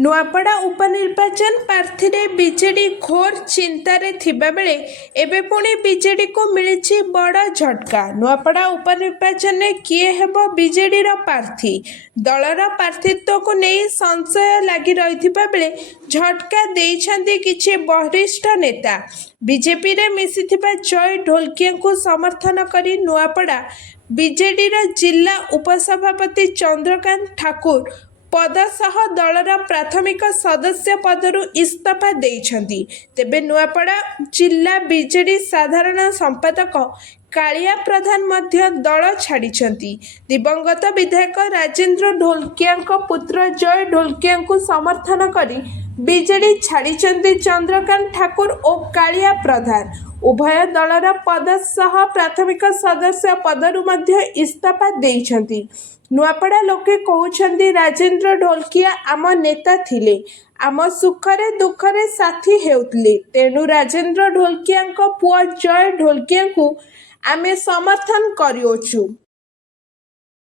नुआपड़ा उपनिर्वाचन प्रार्थी बीजेडी घोर चिंतार थिबाबेले एबे पुणी बीजेडी को मिली बड़ झटका। नुआपड़ा उपनिर्वाचन में किए हेब बीजेडी प्रार्थी दलर प्रार्थीत्व को नहीं संशय लगी रही बेले झटका देइछन्ति किछि वरिष्ठ नेता। बीजेपी रे मिसिथिबा जय ढोलकिया को समर्थन करी नुआपड़ा बीजेडी जिला उपसभापति चंद्रकांत ठाकुर पद सह दलर प्राथमिक सदस्य पदरु इस्तीफा देइछन्ति। तेबे नुआपड़ा जिला बीजेडी साधारण संपादक कालिया प्रधान मध्य दल छाड़िछन्ति। दिवंगत विधायक राजेंद्र ढोलकिया पुत्र जय ढोलकिया को समर्थन करी बीजेडी छाड़िछन्ति चंद्रकांत ठाकुर और कालिया प्रधान। उभय दलर पद सह प्राथमिक सदस्य पदरु मध्य इस्तीफा देइछन्ति। नुआपड़ा लोके कहउछन्ति राजेंद्र ढोलकिया आम नेता थिले, आम सुखरे दुखरे साथी हेउतले, तेणु राजेंद्र ढोलकिया पुआ जय ढोलकिया को आमे समर्थन करियोछु।